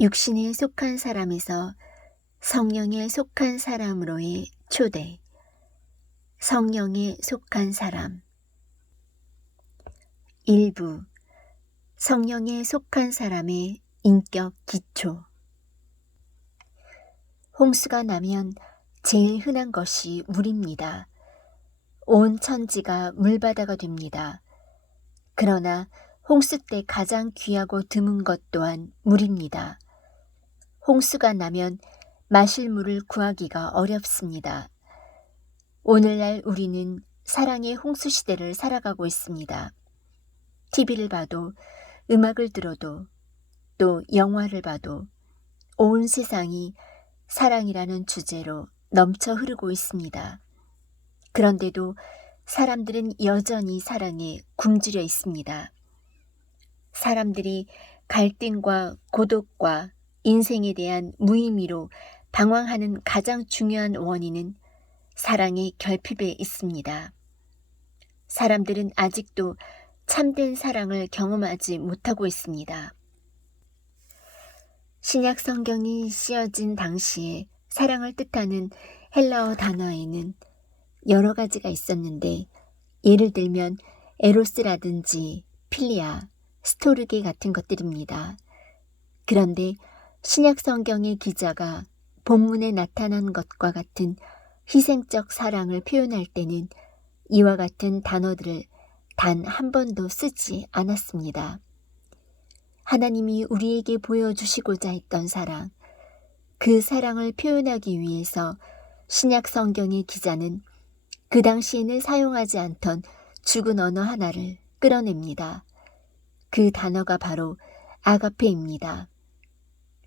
육신에 속한 사람에서 성령에 속한 사람으로의 초대. 성령에 속한 사람. 일부. 성령에 속한 사람의 인격 기초. 홍수가 나면 제일 흔한 것이 물입니다. 온 천지가 물바다가 됩니다. 그러나 홍수 때 가장 귀하고 드문 것 또한 물입니다. 홍수가 나면 마실 물을 구하기가 어렵습니다. 오늘날 우리는 사랑의 홍수 시대를 살아가고 있습니다. TV를 봐도, 음악을 들어도, 또 영화를 봐도 온 세상이 사랑이라는 주제로 넘쳐 흐르고 있습니다. 그런데도 사람들은 여전히 사랑에 굶주려 있습니다. 사람들이 갈등과 고독과 인생에 대한 무의미로 방황하는 가장 중요한 원인은 사랑의 결핍에 있습니다. 사람들은 아직도 참된 사랑을 경험하지 못하고 있습니다. 신약 성경이 쓰여진 당시에 사랑을 뜻하는 헬라어 단어에는 여러 가지가 있었는데, 예를 들면 에로스라든지 필리아, 스토르게 같은 것들입니다. 그런데 신약 성경의 기자가 본문에 나타난 것과 같은 희생적 사랑을 표현할 때는 이와 같은 단어들을 단 한 번도 쓰지 않았습니다. 하나님이 우리에게 보여주시고자 했던 사랑, 그 사랑을 표현하기 위해서 신약 성경의 기자는 그 당시에는 사용하지 않던 죽은 언어 하나를 끌어냅니다. 그 단어가 바로 아가페입니다.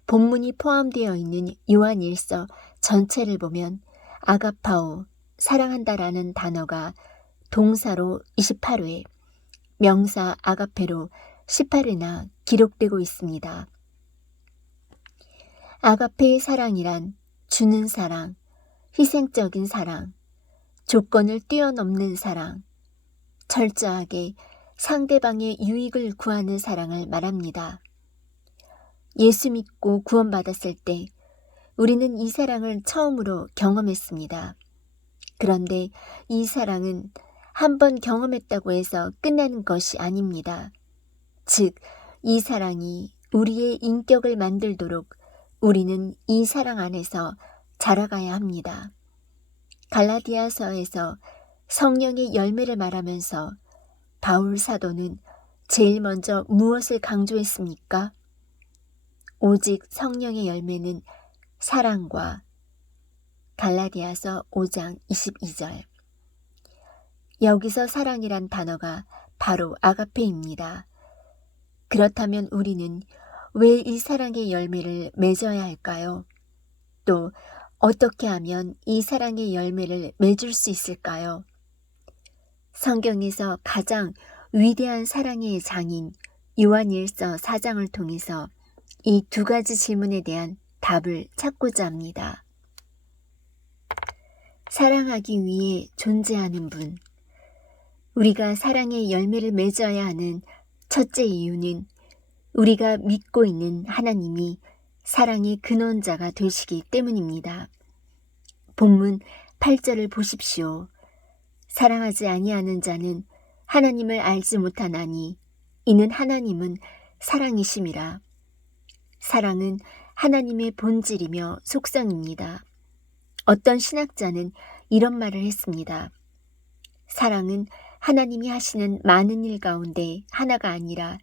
본문이 포함되어 있는 요한일서 전체를 보면 아가파오, 사랑한다라는 단어가 동사로 28회, 명사 아가페로 18회나 기록되고 있습니다. 아가페의 사랑이란 주는 사랑, 희생적인 사랑, 조건을 뛰어넘는 사랑, 철저하게 상대방의 유익을 구하는 사랑을 말합니다. 예수 믿고 구원받았을 때 우리는 이 사랑을 처음으로 경험했습니다. 그런데 이 사랑은 한 번 경험했다고 해서 끝나는 것이 아닙니다. 즉, 이 사랑이 우리의 인격을 만들도록 우리는 이 사랑 안에서 자라가야 합니다. 갈라디아서에서 성령의 열매를 말하면서 바울 사도는 제일 먼저 무엇을 강조했습니까? 오직 성령의 열매는 사랑과, 갈라디아서 5장 22절. 여기서 사랑이란 단어가 바로 아가페입니다. 그렇다면 우리는 왜 이 사랑의 열매를 맺어야 할까요? 또 어떻게 하면 이 사랑의 열매를 맺을 수 있을까요? 성경에서 가장 위대한 사랑의 장인 요한일서 4장을 통해서 이 두 가지 질문에 대한 답을 찾고자 합니다. 사랑하기 위해 존재하는 분. 우리가 사랑의 열매를 맺어야 하는 첫째 이유는 우리가 믿고 있는 하나님이 사랑의 근원자가 되시기 때문입니다. 본문 8절을 보십시오. 사랑하지 아니하는 자는 하나님을 알지 못하나니 이는 하나님은 사랑이심이라. 사랑은 하나님의 본질이며 속성입니다. 어떤 신학자는 이런 말을 했습니다. 사랑은 하나님이 하시는 많은 일 가운데 하나가 아니라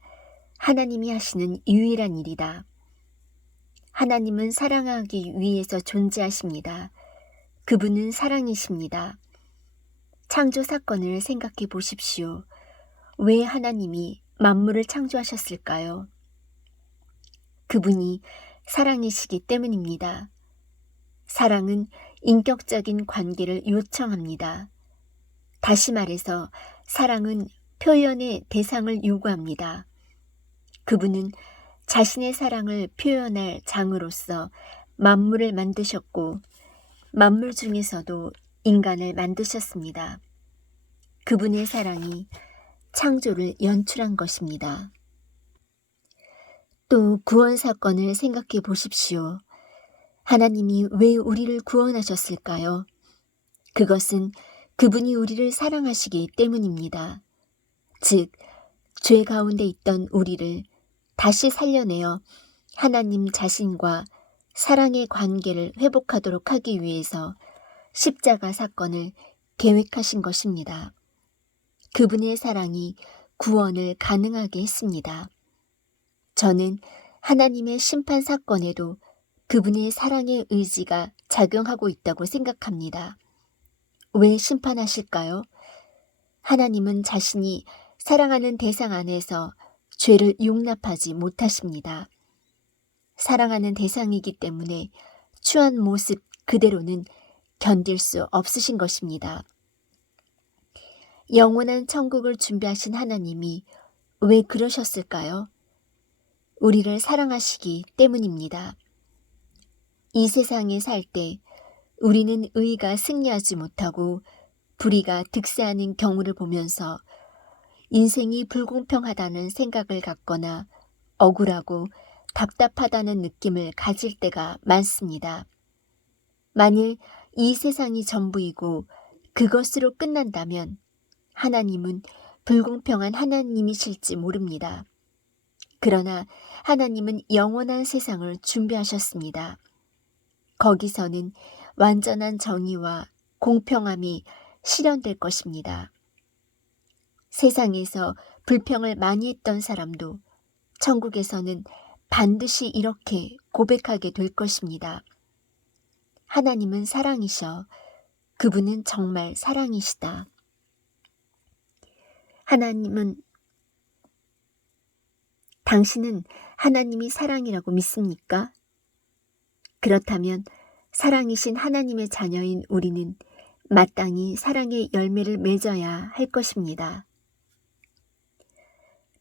하나님이 하시는 유일한 일이다. 하나님은 사랑하기 위해서 존재하십니다. 그분은 사랑이십니다. 창조 사건을 생각해 보십시오. 왜 하나님이 만물을 창조하셨을까요? 그분이 사랑이시기 때문입니다. 사랑은 인격적인 관계를 요청합니다. 다시 말해서 사랑은 표현의 대상을 요구합니다. 그분은 자신의 사랑을 표현할 장으로서 만물을 만드셨고 만물 중에서도 인간을 만드셨습니다. 그분의 사랑이 창조를 연출한 것입니다. 또 구원 사건을 생각해 보십시오. 하나님이 왜 우리를 구원하셨을까요? 그것은 그분이 우리를 사랑하시기 때문입니다. 즉, 죄 가운데 있던 우리를 다시 살려내어 하나님 자신과 사랑의 관계를 회복하도록 하기 위해서 십자가 사건을 계획하신 것입니다. 그분의 사랑이 구원을 가능하게 했습니다. 저는 하나님의 심판 사건에도 그분의 사랑의 의지가 작용하고 있다고 생각합니다. 왜 심판하실까요? 하나님은 자신이 사랑하는 대상 안에서 죄를 용납하지 못하십니다. 사랑하는 대상이기 때문에 추한 모습 그대로는 견딜 수 없으신 것입니다. 영원한 천국을 준비하신 하나님이 왜 그러셨을까요? 우리를 사랑하시기 때문입니다. 이 세상에 살 때 우리는 의가 승리하지 못하고 불의가 득세하는 경우를 보면서 인생이 불공평하다는 생각을 갖거나 억울하고 답답하다는 느낌을 가질 때가 많습니다. 만일 이 세상이 전부이고 그것으로 끝난다면 하나님은 불공평한 하나님이실지 모릅니다. 그러나 하나님은 영원한 세상을 준비하셨습니다. 거기서는 완전한 정의와 공평함이 실현될 것입니다. 세상에서 불평을 많이 했던 사람도 천국에서는 반드시 이렇게 고백하게 될 것입니다. 하나님은 사랑이셔. 그분은 정말 사랑이시다. 당신은 하나님이 사랑이라고 믿습니까? 그렇다면 사랑이신 하나님의 자녀인 우리는 마땅히 사랑의 열매를 맺어야 할 것입니다.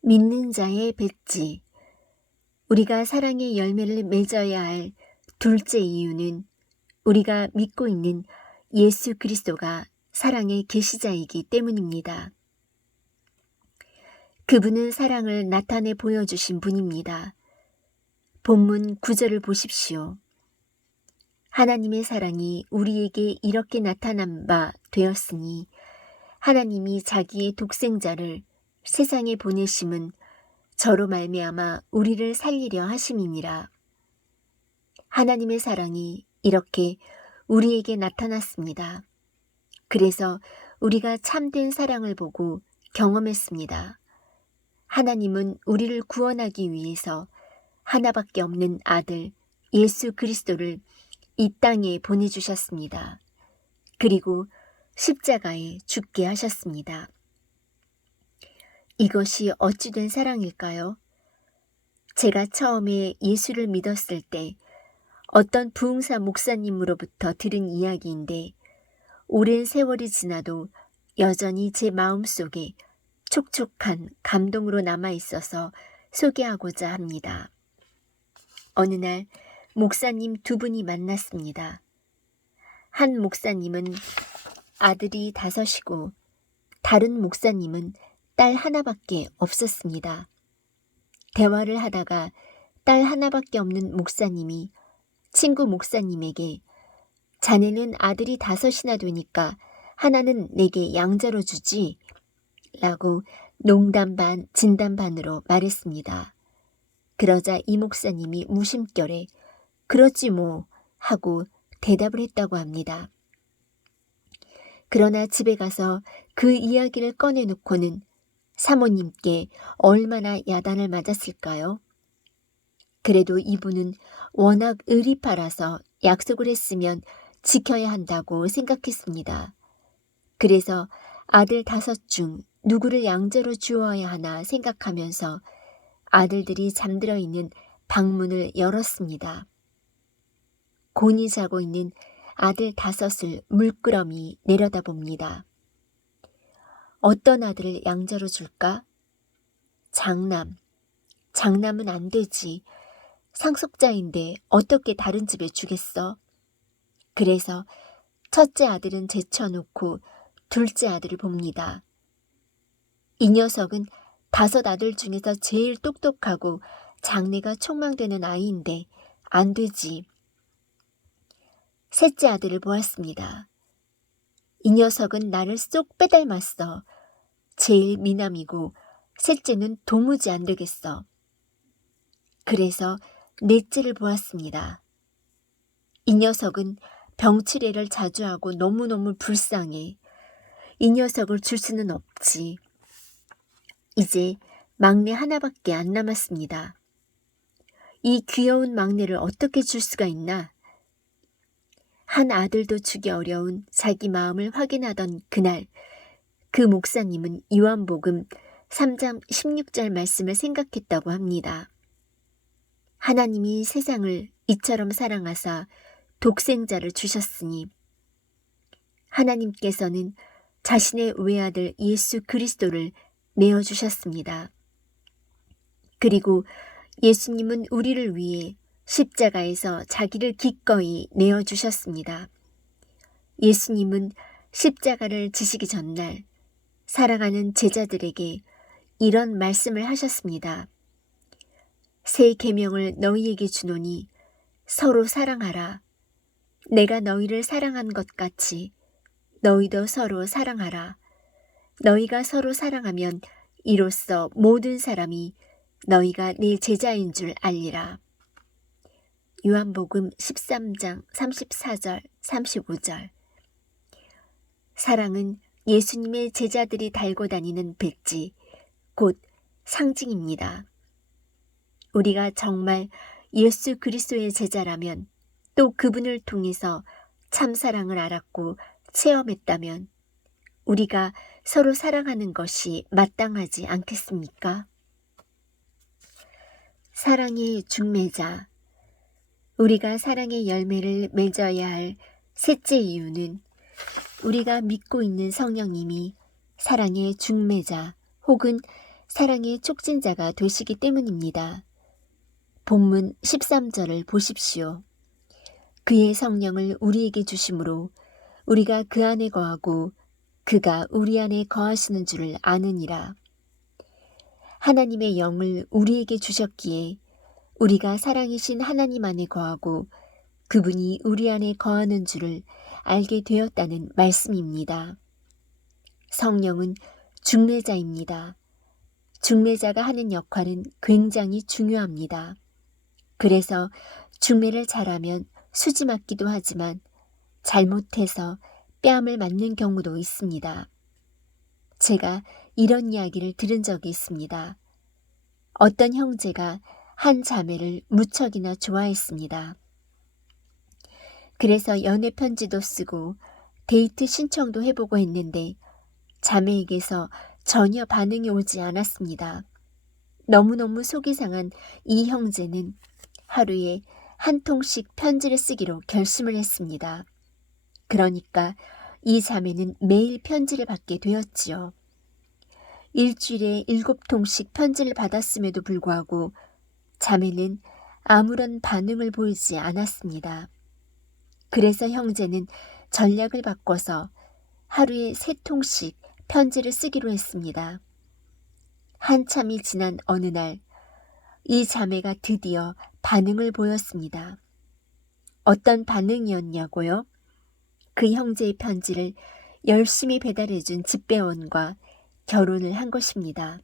믿는 자의 배지. 우리가 사랑의 열매를 맺어야 할 둘째 이유는 우리가 믿고 있는 예수 그리스도가 사랑의 계시자이기 때문입니다. 그분은 사랑을 나타내 보여주신 분입니다. 본문 9절을 보십시오. 하나님의 사랑이 우리에게 이렇게 나타난 바 되었으니 하나님이 자기의 독생자를 세상에 보내심은 저로 말미암아 우리를 살리려 하심이니라. 하나님의 사랑이 이렇게 우리에게 나타났습니다. 그래서 우리가 참된 사랑을 보고 경험했습니다. 하나님은 우리를 구원하기 위해서 하나밖에 없는 아들 예수 그리스도를 이 땅에 보내주셨습니다. 그리고 십자가에 죽게 하셨습니다. 이것이 어찌 된 사랑일까요? 제가 처음에 예수를 믿었을 때 어떤 부흥사 목사님으로부터 들은 이야기인데 오랜 세월이 지나도 여전히 제 마음속에 촉촉한 감동으로 남아있어서 소개하고자 합니다. 어느 날 목사님 두 분이 만났습니다. 한 목사님은 아들이 5이고 다른 목사님은 딸 하나밖에 없었습니다. 대화를 하다가 딸 하나밖에 없는 목사님이 친구 목사님에게 자네는 아들이 5이나 되니까 하나는 내게 양자로 주지? 라고 농담 반 진담 반으로 말했습니다. 그러자 이 목사님이 무심결에 그렇지 뭐 하고 대답을 했다고 합니다. 그러나 집에 가서 그 이야기를 꺼내놓고는 사모님께 얼마나 야단을 맞았을까요? 그래도 이분은 워낙 의리파라서 약속을 했으면 지켜야 한다고 생각했습니다. 그래서 아들 5 중 누구를 양자로 주어야 하나 생각하면서 아들들이 잠들어 있는 방문을 열었습니다. 곤히 자고 있는 아들 5을 물끄러미 내려다봅니다. 어떤 아들을 양자로 줄까? 장남은 안 되지. 상속자인데 어떻게 다른 집에 주겠어? 그래서 첫째 아들은 제쳐놓고 둘째 아들을 봅니다. 이 녀석은 5 아들 중에서 제일 똑똑하고 장래가 촉망되는 아이인데 안 되지. 셋째 아들을 보았습니다. 이 녀석은 나를 쏙 빼닮았어. 제일 미남이고 셋째는 도무지 안 되겠어. 그래서 넷째를 보았습니다. 이 녀석은 병치레를 자주 하고 너무너무 불쌍해. 이 녀석을 줄 수는 없지. 이제 막내 하나밖에 안 남았습니다. 이 귀여운 막내를 어떻게 줄 수가 있나? 한 아들도 주기 어려운 자기 마음을 확인하던 그날, 그 목사님은 요한복음 3장 16절 말씀을 생각했다고 합니다. 하나님이 세상을 이처럼 사랑하사 독생자를 주셨으니 하나님께서는 자신의 외아들 예수 그리스도를 내어주셨습니다. 그리고 예수님은 우리를 위해 십자가에서 자기를 기꺼이 내어주셨습니다. 예수님은 십자가를 지시기 전날 사랑하는 제자들에게 이런 말씀을 하셨습니다. 새 계명을 너희에게 주노니 서로 사랑하라. 내가 너희를 사랑한 것 같이 너희도 서로 사랑하라. 너희가 서로 사랑하면 이로써 모든 사람이 너희가 내 제자인 줄 알리라. 요한복음 13장 34절 35절. 사랑은 예수님의 제자들이 달고 다니는 배지, 곧 상징입니다. 우리가 정말 예수 그리스도의 제자라면 또 그분을 통해서 참사랑을 알았고 체험했다면 우리가 서로 사랑하는 것이 마땅하지 않겠습니까? 사랑의 중매자. 우리가 사랑의 열매를 맺어야 할 셋째 이유는 우리가 믿고 있는 성령님이 사랑의 중매자 혹은 사랑의 촉진자가 되시기 때문입니다. 본문 13절을 보십시오. 그의 성령을 우리에게 주심으로 우리가 그 안에 거하고 그가 우리 안에 거하시는 줄을 아느니라. 하나님의 영을 우리에게 주셨기에 우리가 사랑이신 하나님 안에 거하고 그분이 우리 안에 거하는 줄을 알게 되었다는 말씀입니다. 성령은 중매자입니다. 중매자가 하는 역할은 굉장히 중요합니다. 그래서 중매를 잘하면 수지 맞기도 하지만 잘못해서 뺨을 맞는 경우도 있습니다. 제가 이런 이야기를 들은 적이 있습니다. 어떤 형제가 한 자매를 무척이나 좋아했습니다. 그래서 연애 편지도 쓰고 데이트 신청도 해보고 했는데 자매에게서 전혀 반응이 오지 않았습니다. 너무너무 속이 상한 이 형제는 하루에 한 통씩 편지를 쓰기로 결심을 했습니다. 그러니까 이 자매는 매일 편지를 받게 되었지요. 일주일에 7통씩 편지를 받았음에도 불구하고 자매는 아무런 반응을 보이지 않았습니다. 그래서 형제는 전략을 바꿔서 하루에 3통씩 편지를 쓰기로 했습니다. 한참이 지난 어느 날 이 자매가 드디어 반응을 보였습니다. 어떤 반응이었냐고요? 그 형제의 편지를 열심히 배달해준 집배원과 결혼을 한 것입니다.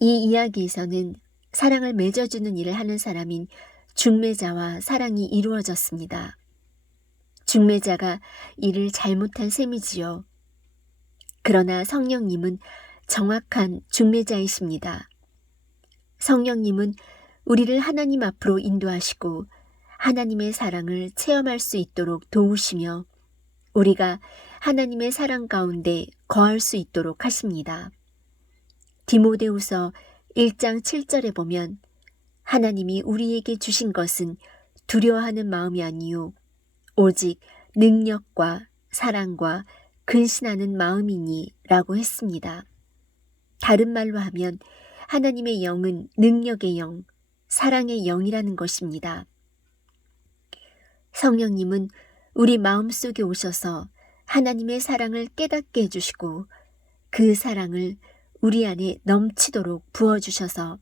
이 이야기에서는 사랑을 맺어주는 일을 하는 사람인 중매자와 사랑이 이루어졌습니다. 중매자가 일을 잘못한 셈이지요. 그러나 성령님은 정확한 중매자이십니다. 성령님은 우리를 하나님 앞으로 인도하시고 하나님의 사랑을 체험할 수 있도록 도우시며 우리가 하나님의 사랑 가운데 거할 수 있도록 하십니다. 디모데후서 1장 7절에 보면 하나님이 우리에게 주신 것은 두려워하는 마음이 아니요 오직 능력과 사랑과 근신하는 마음이니 라고 했습니다. 다른 말로 하면 하나님의 영은 능력의 영, 사랑의 영이라는 것입니다. 성령님은 우리 마음속에 오셔서 하나님의 사랑을 깨닫게 해주시고 그 사랑을 우리 안에 넘치도록 부어주셔서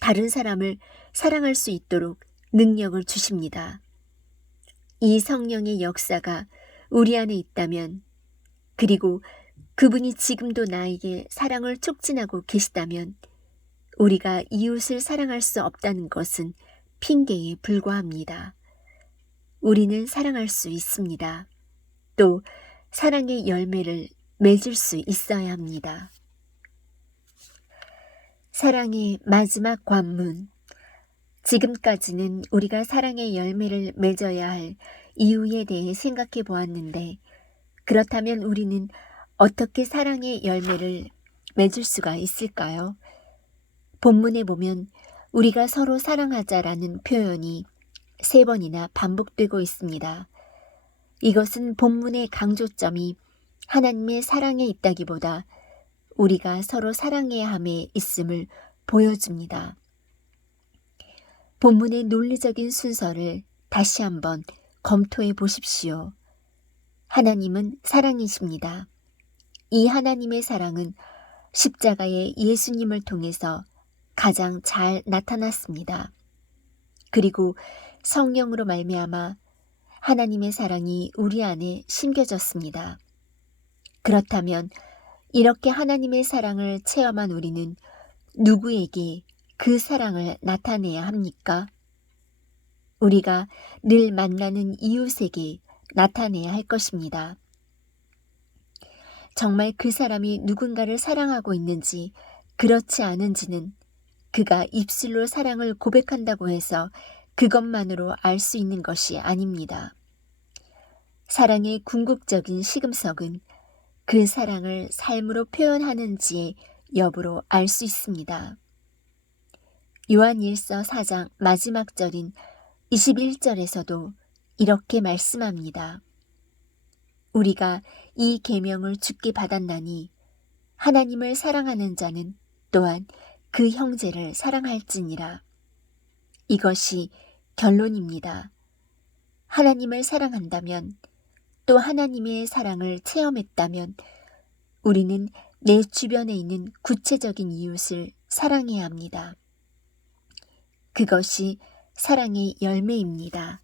다른 사람을 사랑할 수 있도록 능력을 주십니다. 이 성령의 역사가 우리 안에 있다면, 그리고 그분이 지금도 나에게 사랑을 촉진하고 계시다면 우리가 이웃을 사랑할 수 없다는 것은 핑계에 불과합니다. 우리는 사랑할 수 있습니다. 또 사랑의 열매를 맺을 수 있어야 합니다. 사랑의 마지막 관문. 지금까지는 우리가 사랑의 열매를 맺어야 할 이유에 대해 생각해 보았는데, 그렇다면 우리는 어떻게 사랑의 열매를 맺을 수가 있을까요? 본문에 보면 우리가 서로 사랑하자라는 표현이 3번이나 반복되고 있습니다. 이것은 본문의 강조점이 하나님의 사랑에 있다기보다 우리가 서로 사랑해야 함에 있음을 보여줍니다. 본문의 논리적인 순서를 다시 한번 검토해 보십시오. 하나님은 사랑이십니다. 이 하나님의 사랑은 십자가의 예수님을 통해서 가장 잘 나타났습니다. 그리고 성령으로 말미암아 하나님의 사랑이 우리 안에 심겨졌습니다. 그렇다면 이렇게 하나님의 사랑을 체험한 우리는 누구에게 그 사랑을 나타내야 합니까? 우리가 늘 만나는 이웃에게 나타내야 할 것입니다. 정말 그 사람이 누군가를 사랑하고 있는지 그렇지 않은지는 그가 입술로 사랑을 고백한다고 해서 그것만으로 알 수 있는 것이 아닙니다. 사랑의 궁극적인 시금석은 그 사랑을 삶으로 표현하는지의 여부로 알 수 있습니다. 요한일서 4장 마지막 절인 21절에서도 이렇게 말씀합니다. 우리가 이 계명을 주께 받았나니 하나님을 사랑하는 자는 또한 그 형제를 사랑할지니라. 이것이 결론입니다. 하나님을 사랑한다면, 또 하나님의 사랑을 체험했다면 우리는 내 주변에 있는 구체적인 이웃을 사랑해야 합니다. 그것이 사랑의 열매입니다.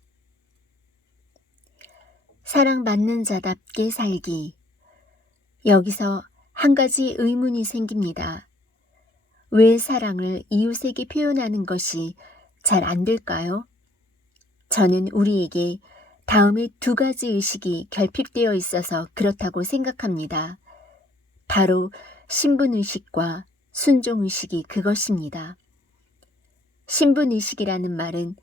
사랑받는 자답게 살기. 여기서 한 가지 의문이 생깁니다. 왜 사랑을 이웃에게 표현하는 것이 잘 안 될까요? 저는 우리에게 다음에 2가지 의식이 결핍되어 있어서 그렇다고 생각합니다. 바로 신분의식과 순종의식이 그것입니다. 신분의식이라는 말은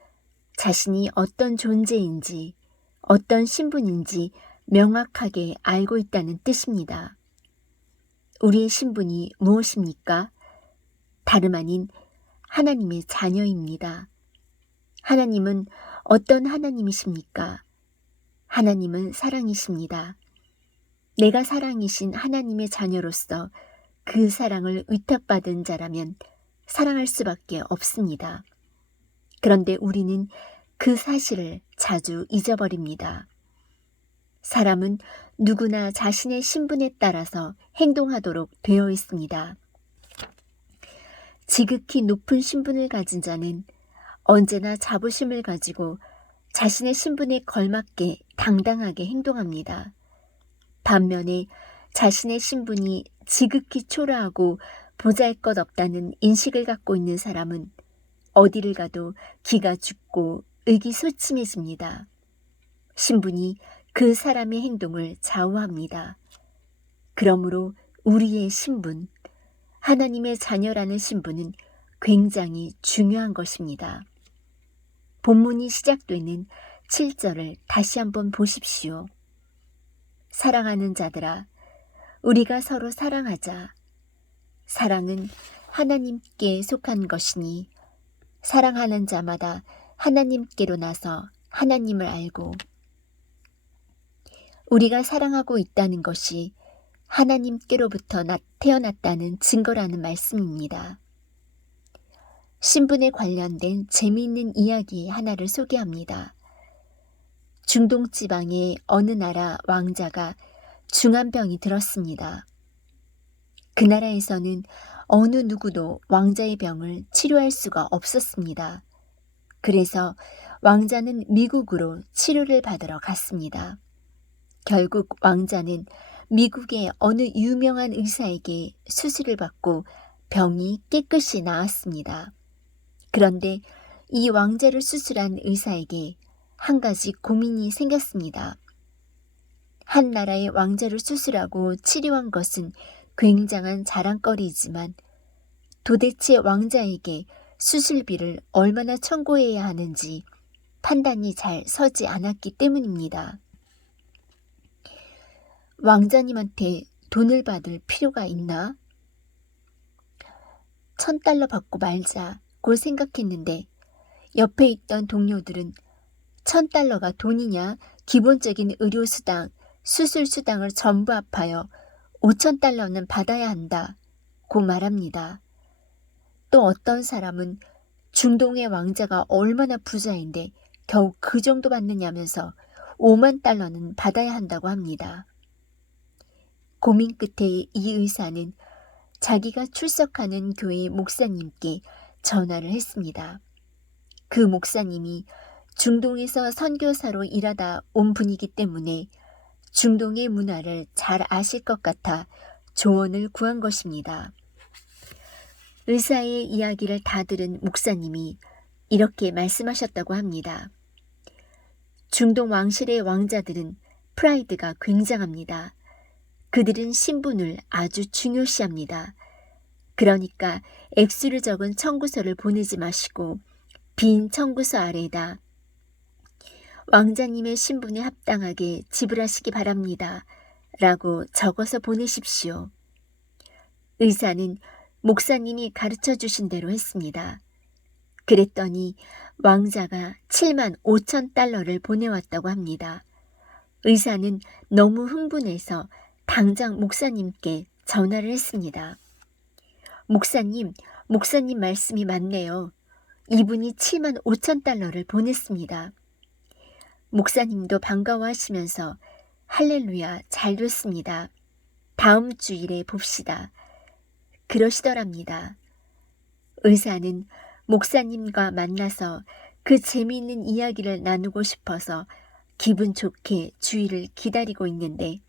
자신이 어떤 존재인지, 어떤 신분인지 명확하게 알고 있다는 뜻입니다. 우리의 신분이 무엇입니까? 다름 아닌 하나님의 자녀입니다. 하나님은 어떤 하나님이십니까? 하나님은 사랑이십니다. 내가 사랑이신 하나님의 자녀로서 그 사랑을 위탁받은 자라면 사랑할 수밖에 없습니다. 그런데 우리는 그 사실을 자주 잊어버립니다. 사람은 누구나 자신의 신분에 따라서 행동하도록 되어 있습니다. 지극히 높은 신분을 가진 자는 언제나 자부심을 가지고 자신의 신분에 걸맞게 당당하게 행동합니다. 반면에 자신의 신분이 지극히 초라하고 보잘것없다는 인식을 갖고 있는 사람은 어디를 가도 기가 죽고 의기소침해집니다. 신분이 그 사람의 행동을 좌우합니다. 그러므로 우리의 신분, 하나님의 자녀라는 신분은 굉장히 중요한 것입니다. 본문이 시작되는 7절을 다시 한번 보십시오. 사랑하는 자들아, 우리가 서로 사랑하자. 사랑은 하나님께 속한 것이니 사랑하는 자마다 하나님께로 나서 하나님을 알고, 우리가 사랑하고 있다는 것이 하나님께로부터 태어났다는 증거라는 말씀입니다. 신분에 관련된 재미있는 이야기 하나를 소개합니다. 중동 지방의 어느 나라 왕자가 중한 병이 들었습니다. 그 나라에서는 어느 누구도 왕자의 병을 치료할 수가 없었습니다. 그래서 왕자는 미국으로 치료를 받으러 갔습니다. 결국 왕자는 미국의 어느 유명한 의사에게 수술을 받고 병이 깨끗이 나았습니다. 그런데 이 왕자를 수술한 의사에게 한 가지 고민이 생겼습니다. 한 나라의 왕자를 수술하고 치료한 것은 굉장한 자랑거리이지만 도대체 왕자에게 수술비를 얼마나 청구해야 하는지 판단이 잘 서지 않았기 때문입니다. 왕자님한테 돈을 받을 필요가 있나? 1,000달러 받고 말자고 생각했는데 옆에 있던 동료들은 1,000달러가 돈이냐? 기본적인 의료수당, 수술수당을 전부 합하여 5,000달러는 받아야 한다 고 말합니다. 또 어떤 사람은 중동의 왕자가 얼마나 부자인데 겨우 그 정도 받느냐면서 5만 달러는 받아야 한다고 합니다. 고민 끝에 이 의사는 자기가 출석하는 교회 목사님께 전화를 했습니다. 그 목사님이 중동에서 선교사로 일하다 온 분이기 때문에 중동의 문화를 잘 아실 것 같아 조언을 구한 것입니다. 의사의 이야기를 다 들은 목사님이 이렇게 말씀하셨다고 합니다. 중동 왕실의 왕자들은 프라이드가 굉장합니다. 그들은 신분을 아주 중요시합니다. 그러니까 액수를 적은 청구서를 보내지 마시고 빈 청구서 아래에다 왕자님의 신분에 합당하게 지불하시기 바랍니다. 라고 적어서 보내십시오. 의사는 목사님이 가르쳐 주신 대로 했습니다. 그랬더니 왕자가 7만 5천 달러를 보내왔다고 합니다. 의사는 너무 흥분해서 당장 목사님께 전화를 했습니다. 목사님 말씀이 맞네요. 이분이 7만 5천 달러를 보냈습니다. 목사님도 반가워하시면서 할렐루야 잘 됐습니다. 다음 주일에 봅시다. 그러시더랍니다. 의사는 목사님과 만나서 그 재미있는 이야기를 나누고 싶어서 기분 좋게 주일을 기다리고 있는데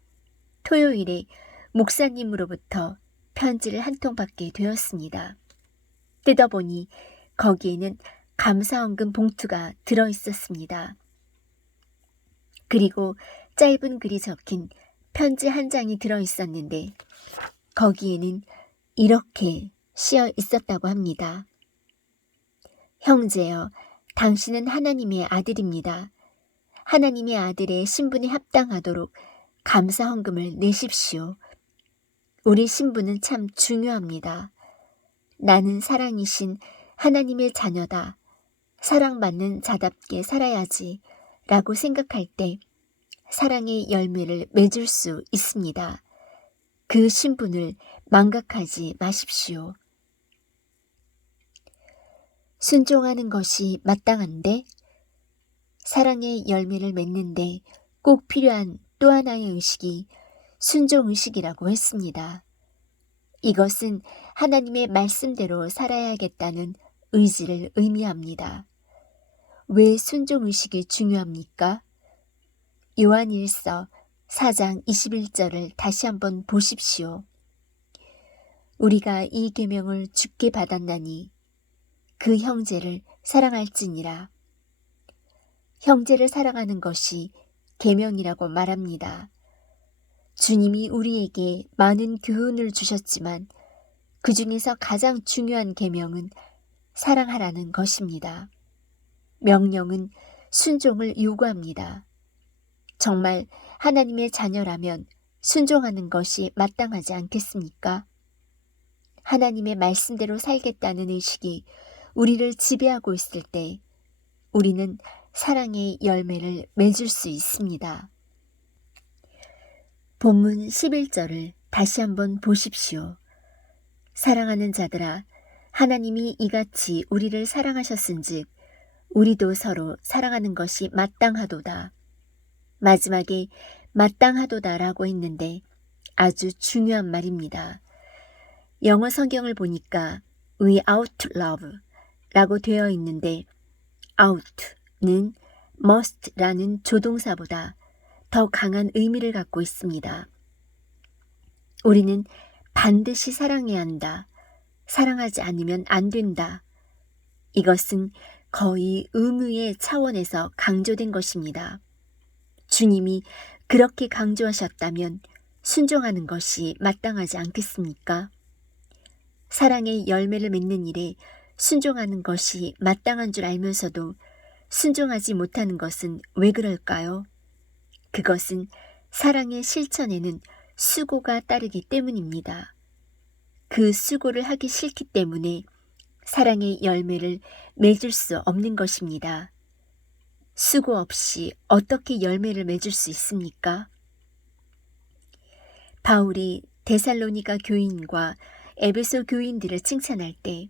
토요일에 목사님으로부터 편지를 한 통 받게 되었습니다. 뜯어보니 거기에는 감사헌금 봉투가 들어있었습니다. 그리고 짧은 글이 적힌 편지 한 장이 들어있었는데 거기에는 이렇게 쓰여 있었다고 합니다. 형제여, 당신은 하나님의 아들입니다. 하나님의 아들의 신분에 합당하도록 감사헌금을 내십시오. 우리 신분은 참 중요합니다. 나는 사랑이신 하나님의 자녀다. 사랑받는 자답게 살아야지 라고 생각할 때 사랑의 열매를 맺을 수 있습니다. 그 신분을 망각하지 마십시오. 순종하는 것이 마땅한데 사랑의 열매를 맺는데 꼭 필요한 또 하나의 의식이 순종의식이라고 했습니다. 이것은 하나님의 말씀대로 살아야겠다는 의지를 의미합니다. 왜 순종의식이 중요합니까? 요한일서 4장 21절을 다시 한번 보십시오. 우리가 이 계명을 주께 받았나니 그 형제를 사랑할지니라. 형제를 사랑하는 것이 계명이라고 말합니다. 주님이 우리에게 많은 교훈을 주셨지만 그 중에서 가장 중요한 계명은 사랑하라는 것입니다. 명령은 순종을 요구합니다. 정말 하나님의 자녀라면 순종하는 것이 마땅하지 않겠습니까? 하나님의 말씀대로 살겠다는 의식이 우리를 지배하고 있을 때 우리는 사랑의 열매를 맺을 수 있습니다. 본문 11절을 다시 한번 보십시오. 사랑하는 자들아, 하나님이 이같이 우리를 사랑하셨은즉 우리도 서로 사랑하는 것이 마땅하도다. 마지막에 마땅하도다라고 했는데 아주 중요한 말입니다. 영어 성경을 보니까 without love 라고 되어 있는데 out는 must라는 조동사보다 더 강한 의미를 갖고 있습니다. 우리는 반드시 사랑해야 한다. 사랑하지 않으면 안 된다. 이것은 거의 의무의 차원에서 강조된 것입니다. 주님이 그렇게 강조하셨다면 순종하는 것이 마땅하지 않겠습니까? 사랑의 열매를 맺는 일에 순종하는 것이 마땅한 줄 알면서도 순종하지 못하는 것은 왜 그럴까요? 그것은 사랑의 실천에는 수고가 따르기 때문입니다. 그 수고를 하기 싫기 때문에 사랑의 열매를 맺을 수 없는 것입니다. 수고 없이 어떻게 열매를 맺을 수 있습니까? 바울이 데살로니가 교인과 에베소 교인들을 칭찬할 때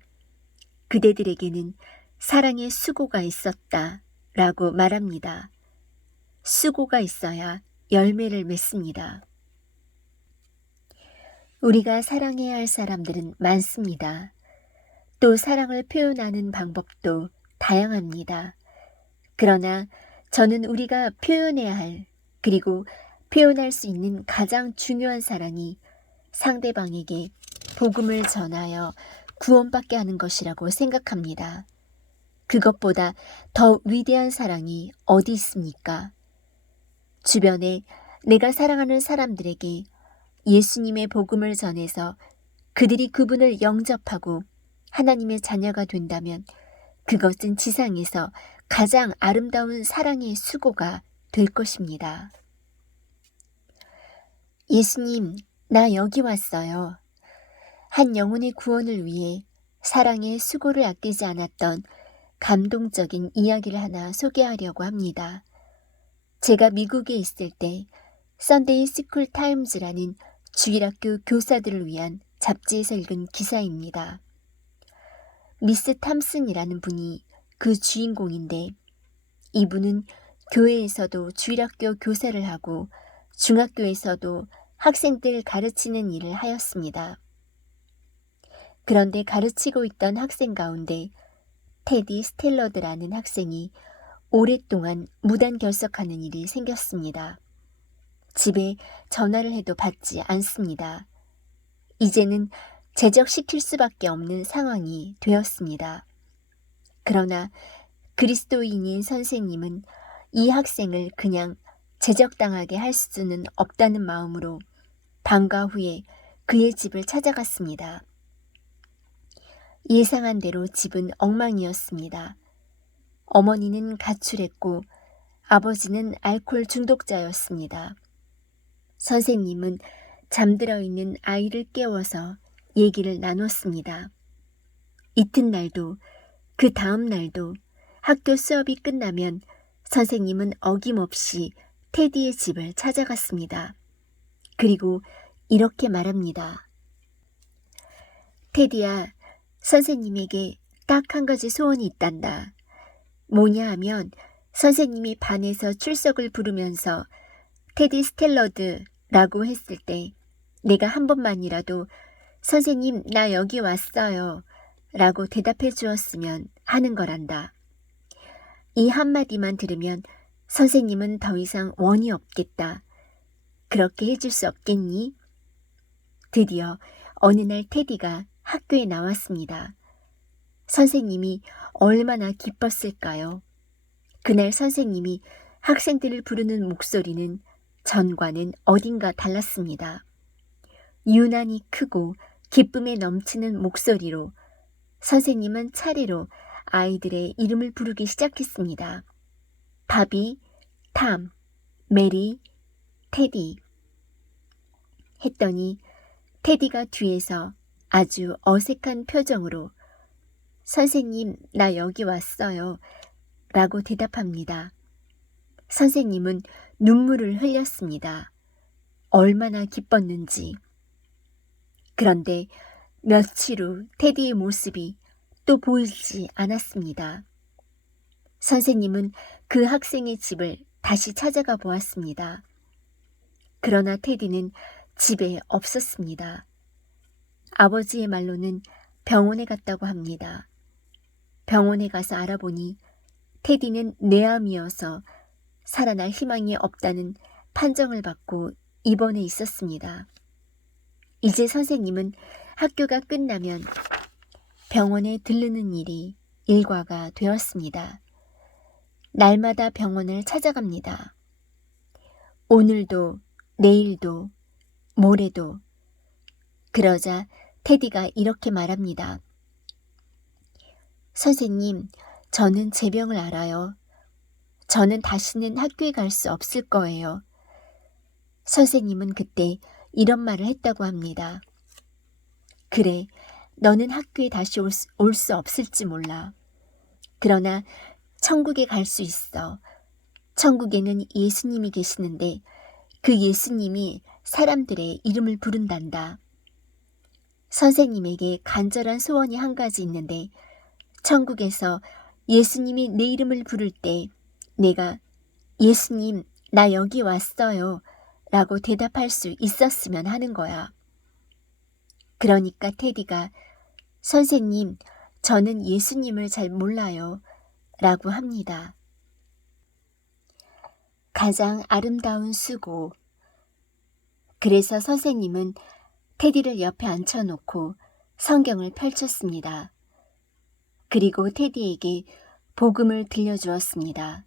그대들에게는 사랑의 수고가 있었다 라고 말합니다. 수고가 있어야 열매를 맺습니다. 우리가 사랑해야 할 사람들은 많습니다. 또 사랑을 표현하는 방법도 다양합니다. 그러나 저는 우리가 표현해야 할 그리고 표현할 수 있는 가장 중요한 사랑이 상대방에게 복음을 전하여 구원받게 하는 것이라고 생각합니다. 그것보다 더 위대한 사랑이 어디 있습니까? 주변에 내가 사랑하는 사람들에게 예수님의 복음을 전해서 그들이 그분을 영접하고 하나님의 자녀가 된다면 그것은 지상에서 가장 아름다운 사랑의 수고가 될 것입니다. 예수님, 나 여기 왔어요. 한 영혼의 구원을 위해 사랑의 수고를 아끼지 않았던 감동적인 이야기를 하나 소개하려고 합니다. 제가 미국에 있을 때 썬데이 스쿨 타임즈라는 주일학교 교사들을 위한 잡지에서 읽은 기사입니다. 미스 탐슨이라는 분이 그 주인공인데 이분은 교회에서도 주일학교 교사를 하고 중학교에서도 학생들 가르치는 일을 하였습니다. 그런데 가르치고 있던 학생 가운데 테디 스텔러드라는 학생이 오랫동안 무단 결석하는 일이 생겼습니다. 집에 전화를 해도 받지 않습니다. 이제는 제적시킬 수밖에 없는 상황이 되었습니다. 그러나 그리스도인인 선생님은 이 학생을 그냥 제적당하게 할 수는 없다는 마음으로 방과 후에 그의 집을 찾아갔습니다. 예상한 대로 집은 엉망이었습니다. 어머니는 가출했고 아버지는 알코올 중독자였습니다. 선생님은 잠들어 있는 아이를 깨워서 얘기를 나눴습니다. 이튿날도 그 다음 날도 학교 수업이 끝나면 선생님은 어김없이 테디의 집을 찾아갔습니다. 그리고 이렇게 말합니다. 테디야, 선생님에게 딱 한 가지 소원이 있단다. 뭐냐 하면 선생님이 반에서 출석을 부르면서 테디 스텔러드라고 했을 때 내가 한 번만이라도 선생님 나 여기 왔어요 라고 대답해 주었으면 하는 거란다. 이 한마디만 들으면 선생님은 더 이상 원이 없겠다. 그렇게 해줄 수 없겠니? 드디어 어느 날 테디가 학교에 나왔습니다. 선생님이 얼마나 기뻤을까요? 그날 선생님이 학생들을 부르는 목소리는 전과는 어딘가 달랐습니다. 유난히 크고 기쁨에 넘치는 목소리로 선생님은 차례로 아이들의 이름을 부르기 시작했습니다. 바비, 탐, 메리, 테디 했더니 테디가 뒤에서 아주 어색한 표정으로 선생님, 나 여기 왔어요 라고 대답합니다. 선생님은 눈물을 흘렸습니다. 얼마나 기뻤는지. 그런데 며칠 후 테디의 모습이 또 보이지 않았습니다. 선생님은 그 학생의 집을 다시 찾아가 보았습니다. 그러나 테디는 집에 없었습니다. 아버지의 말로는 병원에 갔다고 합니다. 병원에 가서 알아보니 테디는 뇌암이어서 살아날 희망이 없다는 판정을 받고 입원해 있었습니다. 이제 선생님은 학교가 끝나면 병원에 들르는 일이 일과가 되었습니다. 날마다 병원을 찾아갑니다. 오늘도, 내일도, 모레도. 그러자 테디가 이렇게 말합니다. 선생님, 저는 제 병을 알아요. 저는 다시는 학교에 갈 수 없을 거예요. 선생님은 그때 이런 말을 했다고 합니다. 그래, 너는 학교에 다시 올 수 없을지 몰라. 그러나 천국에 갈 수 있어. 천국에는 예수님이 계시는데 그 예수님이 사람들의 이름을 부른단다. 선생님에게 간절한 소원이 한 가지 있는데 천국에서 예수님이 내 이름을 부를 때 내가 예수님, 나 여기 왔어요 라고 대답할 수 있었으면 하는 거야. 그러니까 테디가 선생님, 저는 예수님을 잘 몰라요 라고 합니다. 가장 아름다운 수고. 그래서 선생님은 테디를 옆에 앉혀놓고 성경을 펼쳤습니다. 그리고 테디에게 복음을 들려주었습니다.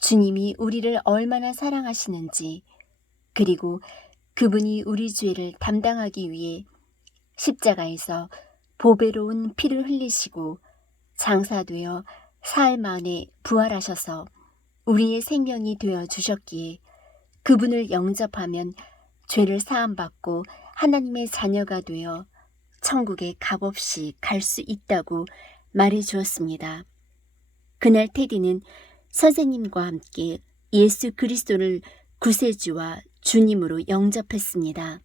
주님이 우리를 얼마나 사랑하시는지, 그리고 그분이 우리 죄를 담당하기 위해 십자가에서 보배로운 피를 흘리시고 장사되어 사흘 만에 부활하셔서 우리의 생명이 되어 주셨기에 그분을 영접하면 죄를 사함받고 하나님의 자녀가 되어 천국에 값없이 갈 수 있다고 말해 주었습니다. 그날 테디는 선생님과 함께 예수 그리스도를 구세주와 주님으로 영접했습니다.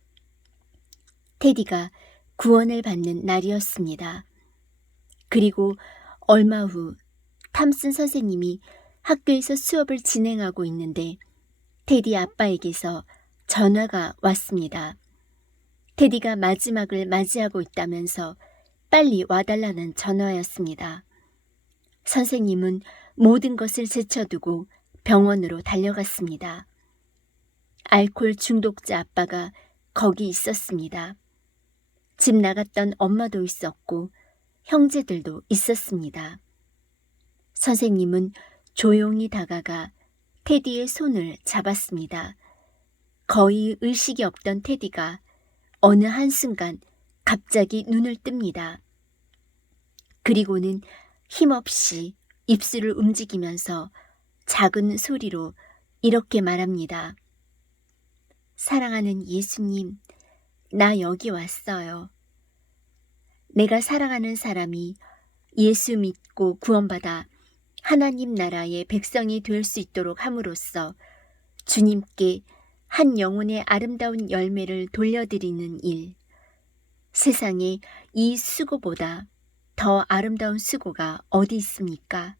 테디가 구원을 받는 날이었습니다. 그리고 얼마 후 탐슨 선생님이 학교에서 수업을 진행하고 있는데 테디 아빠에게서 전화가 왔습니다. 테디가 마지막을 맞이하고 있다면서 빨리 와달라는 전화였습니다. 선생님은 모든 것을 제쳐두고 병원으로 달려갔습니다. 알코올 중독자 아빠가 거기 있었습니다. 집 나갔던 엄마도 있었고 형제들도 있었습니다. 선생님은 조용히 다가가 테디의 손을 잡았습니다. 거의 의식이 없던 테디가 어느 한순간 갑자기 눈을 뜹니다. 그리고는 힘없이 입술을 움직이면서 작은 소리로 이렇게 말합니다. 사랑하는 예수님, 나 여기 왔어요. 내가 사랑하는 사람이 예수 믿고 구원받아 하나님 나라의 백성이 될 수 있도록 함으로써 주님께 한 영혼의 아름다운 열매를 돌려드리는 일. 세상에 이 수고보다 더 아름다운 수고가 어디 있습니까?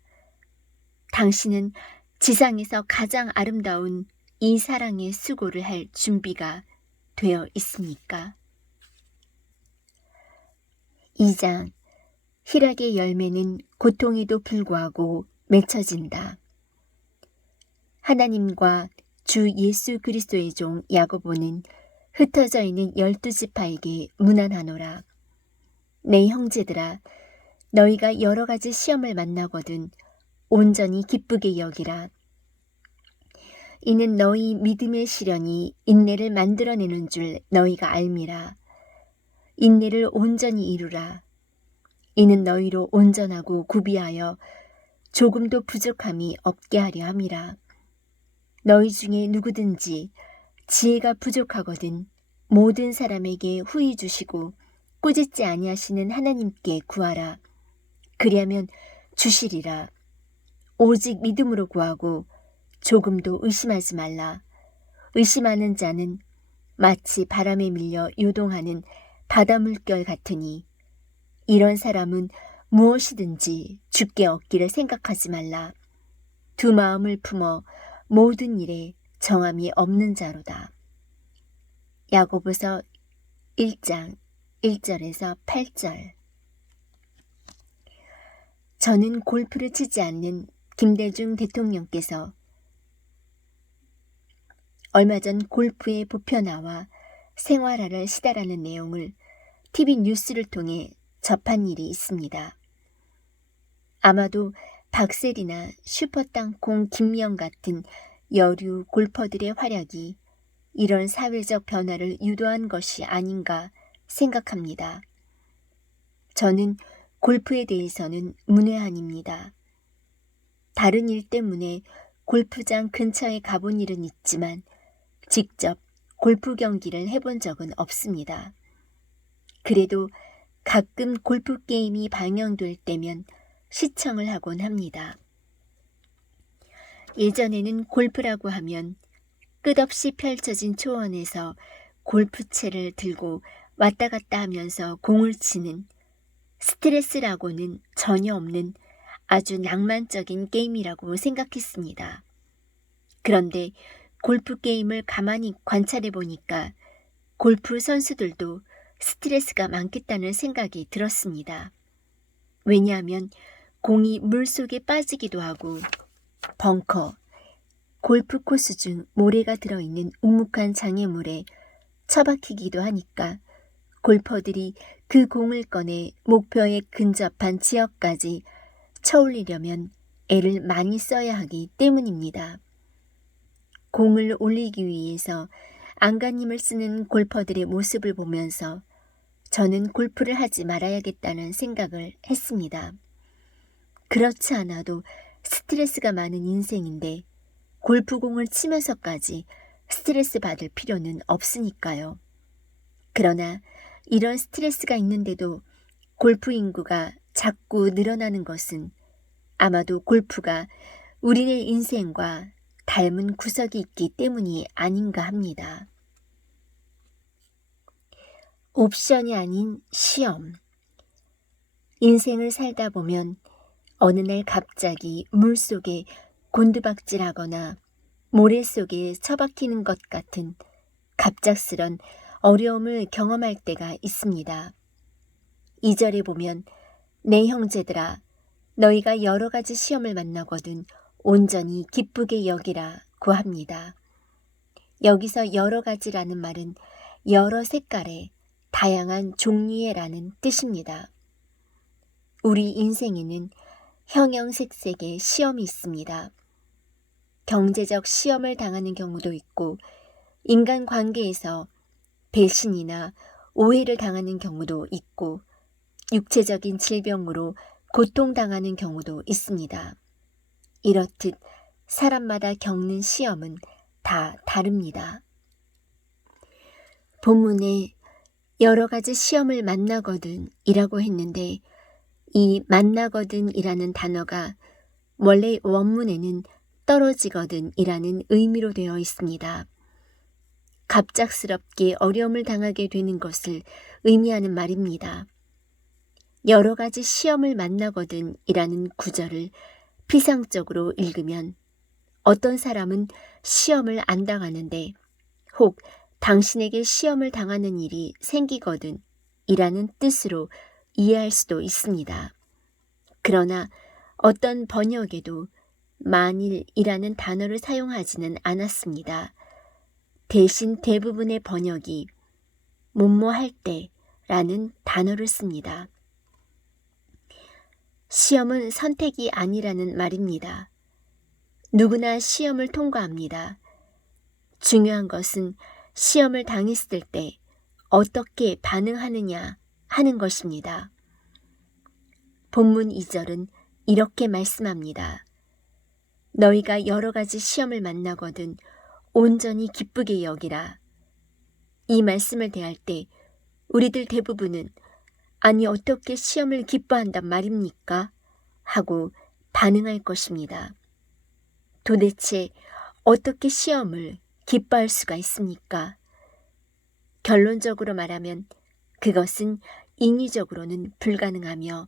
당신은 지상에서 가장 아름다운 이 사랑의 수고를 할 준비가 되어 있습니까? 2장. 희락의 열매는 고통에도 불구하고 맺혀진다. 하나님과 주 예수 그리스도의 종 야고보는 흩어져 있는 12지파에게 문안하노라. 내 형제들아, 너희가 여러 가지 시험을 만나거든 온전히 기쁘게 여기라. 이는 너희 믿음의 시련이 인내를 만들어내는 줄 너희가 알미라. 인내를 온전히 이루라. 이는 너희로 온전하고 구비하여 조금도 부족함이 없게 하려 함이라. 너희 중에 누구든지 지혜가 부족하거든 모든 사람에게 후히 주시고 꾸짖지 아니하시는 하나님께 구하라. 그리하면 주시리라. 오직 믿음으로 구하고 조금도 의심하지 말라. 의심하는 자는 마치 바람에 밀려 요동하는 바다 물결 같으니 이런 사람은 무엇이든지 주께 얻기를 생각하지 말라. 두 마음을 품어 모든 일에 정함이 없는 자로다. 야고보서 1장 1절에서 8절. 저는 골프를 치지 않는 김대중 대통령께서 얼마 전 골프의 보편화와 생활화를 시다라는 내용을 TV 뉴스를 통해 접한 일이 있습니다. 아마도 박세리나 슈퍼땅콩 김영 같은 여류 골퍼들의 활약이 이런 사회적 변화를 유도한 것이 아닌가 생각합니다. 저는 골프에 대해서는 문외한입니다. 다른 일 때문에 골프장 근처에 가본 일은 있지만 직접 골프 경기를 해본 적은 없습니다. 그래도 가끔 골프 게임이 방영될 때면 시청을 하곤 합니다. 예전에는 골프라고 하면 끝없이 펼쳐진 초원에서 골프채를 들고 왔다 갔다 하면서 공을 치는 스트레스라고는 전혀 없는 아주 낭만적인 게임이라고 생각했습니다. 그런데 골프 게임을 가만히 관찰해 보니까 골프 선수들도 스트레스가 많겠다는 생각이 들었습니다. 왜냐하면 공이 물속에 빠지기도 하고 벙커, 골프 코스 중 모래가 들어있는 우묵한 장애물에 처박히기도 하니까 골퍼들이 그 공을 꺼내 목표에 근접한 지역까지 쳐올리려면 애를 많이 써야 하기 때문입니다. 공을 올리기 위해서 안간힘을 쓰는 골퍼들의 모습을 보면서 저는 골프를 하지 말아야겠다는 생각을 했습니다. 그렇지 않아도 스트레스가 많은 인생인데 골프공을 치면서까지 스트레스 받을 필요는 없으니까요. 그러나 이런 스트레스가 있는데도 골프 인구가 자꾸 늘어나는 것은 아마도 골프가 우리네 인생과 닮은 구석이 있기 때문이 아닌가 합니다. 옵션이 아닌 시험. 인생을 살다 보면 어느 날 갑자기 물속에 곤두박질하거나 모래 속에 처박히는 것 같은 갑작스런 어려움을 경험할 때가 있습니다. 2절에 보면 내 형제들아 너희가 여러 가지 시험을 만나거든 온전히 기쁘게 여기라고 합니다. 여기서 여러 가지라는 말은 여러 색깔의 다양한 종류의라는 뜻입니다. 우리 인생에는 형형색색의 시험이 있습니다. 경제적 시험을 당하는 경우도 있고 인간관계에서 배신이나 오해를 당하는 경우도 있고 육체적인 질병으로 고통당하는 경우도 있습니다. 이렇듯 사람마다 겪는 시험은 다 다릅니다. 본문에 여러 가지 시험을 만나거든 이라고 했는데 이 만나거든 이라는 단어가 원래 원문에는 떨어지거든 이라는 의미로 되어 있습니다. 갑작스럽게 어려움을 당하게 되는 것을 의미하는 말입니다. 여러 가지 시험을 만나거든 이라는 구절을 피상적으로 읽으면 어떤 사람은 시험을 안 당하는데 혹 당신에게 시험을 당하는 일이 생기거든 이라는 뜻으로 이해할 수도 있습니다. 그러나 어떤 번역에도 만일이라는 단어를 사용하지는 않았습니다. 대신 대부분의 번역이 뭐뭐할 때라는 단어를 씁니다. 시험은 선택이 아니라는 말입니다. 누구나 시험을 통과합니다. 중요한 것은 시험을 당했을 때 어떻게 반응하느냐 하는 것입니다. 본문 2절은 이렇게 말씀합니다. 너희가 여러 가지 시험을 만나거든 온전히 기쁘게 여기라. 이 말씀을 대할 때 우리들 대부분은 아니 어떻게 시험을 기뻐한단 말입니까? 하고 반응할 것입니다. 도대체 어떻게 시험을 기뻐할 수가 있습니까? 결론적으로 말하면 그것은 인위적으로는 불가능하며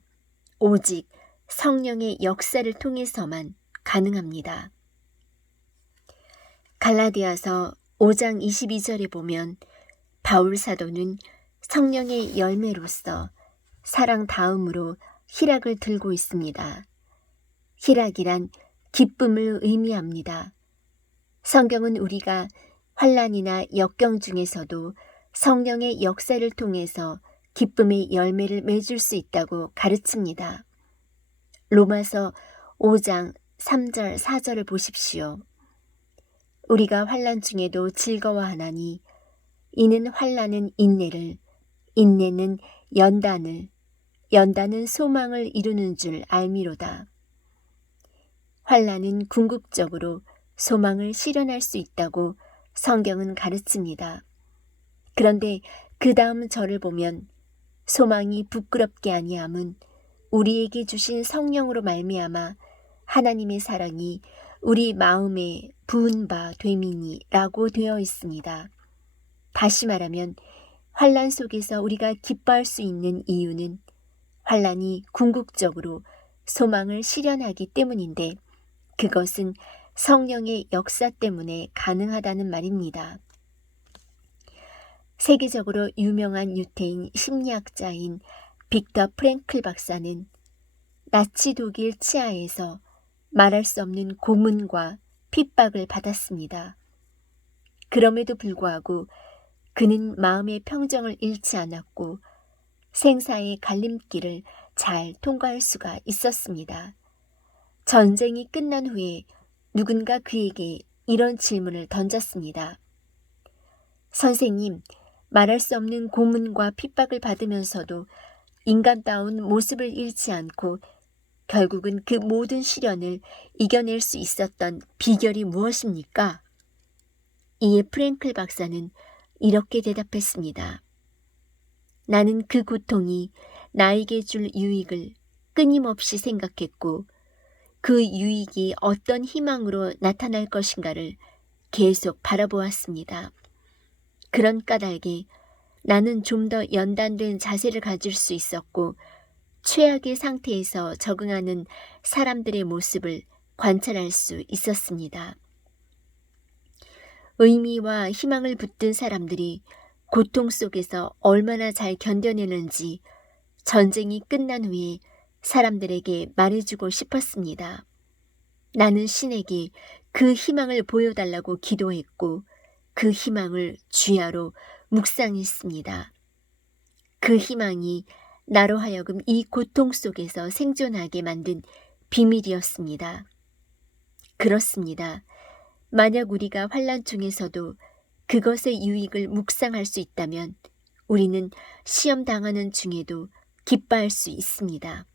오직 성령의 역사를 통해서만 가능합니다. 갈라디아서 5장 22절에 보면 바울 사도는 성령의 열매로서 사랑 다음으로 희락을 들고 있습니다. 희락이란 기쁨을 의미합니다. 성경은 우리가 환난이나 역경 중에서도 성령의 역사를 통해서 기쁨의 열매를 맺을 수 있다고 가르칩니다. 로마서 5장 3절 4절을 보십시오. 우리가 환난 중에도 즐거워하나니 이는 환난은 인내를, 인내는 연단을, 연단은 소망을 이루는 줄 알미로다. 환난은 궁극적으로 소망을 실현할 수 있다고 성경은 가르칩니다. 그런데 그 다음 절을 보면 소망이 부끄럽게 아니함은 우리에게 주신 성령으로 말미암아 하나님의 사랑이 우리 마음에 부은 바 됨이니라고 되어 있습니다. 다시 말하면 환난 속에서 우리가 기뻐할 수 있는 이유는 환난이 궁극적으로 소망을 실현하기 때문인데 그것은 성령의 역사 때문에 가능하다는 말입니다. 세계적으로 유명한 유태인 심리학자인 빅터 프랭클 박사는 나치 독일 치하에서 말할 수 없는 고문과 핍박을 받았습니다. 그럼에도 불구하고 그는 마음의 평정을 잃지 않았고 생사의 갈림길을 잘 통과할 수가 있었습니다. 전쟁이 끝난 후에 누군가 그에게 이런 질문을 던졌습니다. 선생님, 말할 수 없는 고문과 핍박을 받으면서도 인간다운 모습을 잃지 않고 결국은 그 모든 시련을 이겨낼 수 있었던 비결이 무엇입니까? 이에 프랭클 박사는 이렇게 대답했습니다. 나는 그 고통이 나에게 줄 유익을 끊임없이 생각했고 그 유익이 어떤 희망으로 나타날 것인가를 계속 바라보았습니다. 그런 까닭에 나는 좀 더 연단된 자세를 가질 수 있었고 최악의 상태에서 적응하는 사람들의 모습을 관찰할 수 있었습니다. 의미와 희망을 붙든 사람들이 고통 속에서 얼마나 잘 견뎌내는지 전쟁이 끝난 후에 사람들에게 말해주고 싶었습니다. 나는 신에게 그 희망을 보여달라고 기도했고 그 희망을 주야로 묵상했습니다. 그 희망이 나로 하여금 이 고통 속에서 생존하게 만든 비밀이었습니다. 그렇습니다. 만약 우리가 환난 중에서도 그것의 유익을 묵상할 수 있다면 우리는 시험 당하는 중에도 기뻐할 수 있습니다.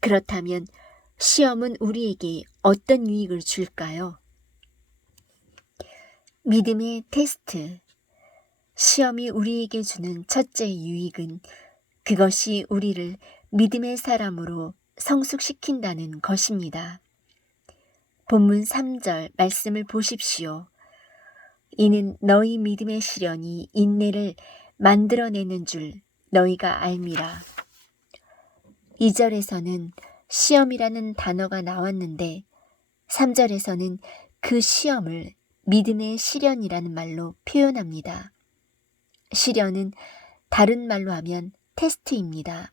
그렇다면 시험은 우리에게 어떤 유익을 줄까요? 믿음의 테스트. 시험이 우리에게 주는 첫째 유익은 그것이 우리를 믿음의 사람으로 성숙시킨다는 것입니다. 본문 3절 말씀을 보십시오. 이는 너희 믿음의 시련이 인내를 만들어내는 줄 너희가 알미라. 2절에서는 시험이라는 단어가 나왔는데 3절에서는 그 시험을 믿음의 시련이라는 말로 표현합니다. 시련은 다른 말로 하면 테스트입니다.